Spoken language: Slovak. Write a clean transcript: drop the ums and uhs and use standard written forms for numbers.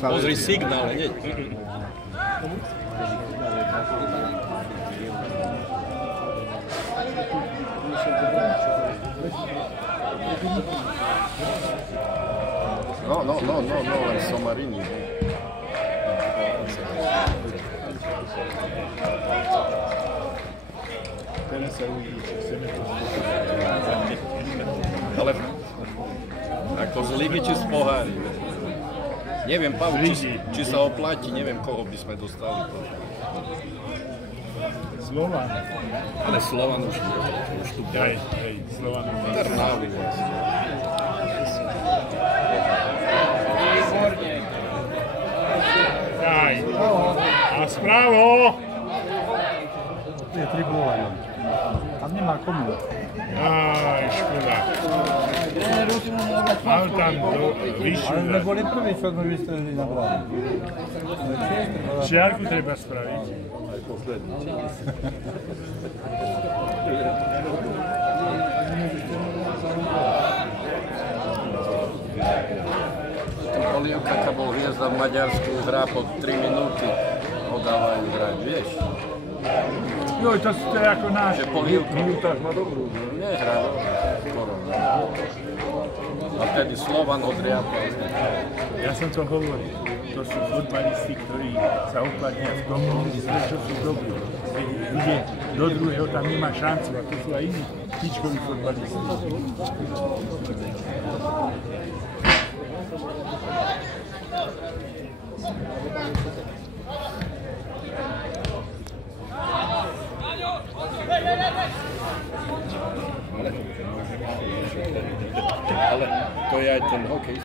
Pozri signál, hneď. No, len Somarini. Teraz sa uvidí, či chceme to Ale ako z ligy či z pohári. Neviem, Pavel, či sa oplatí, neviem, koho by sme dostali. Slovan. Ale Slovan už tu bol. Hej, Slovan. Trnavy vlastne. Aj. A spravo! Je triplovaný. Tam nemá komu. Aj, škoda. Mal tam vyššiu. Ale sme boli prví, čo sme vystrelili na bránu. Čiarku treba spraviť. Aj posledný. Polievka, keď bol hviezda v Maďarsku, hrá po 3 minúty, ho dávajú hrať, vieš? Joj, to je ako náš. Že Polievka minútach má dobrú, nehrá skoro. A vtedy Slovan odriapal. Ja som to hovoril. To sú futbalisti, ktorí sa uplatnia v tom, čo sú dobrí. Keď ide do druhého, tam nemá šancu. A to sú aj iní špičkoví futbalisti. Ale to je aj ten hokej.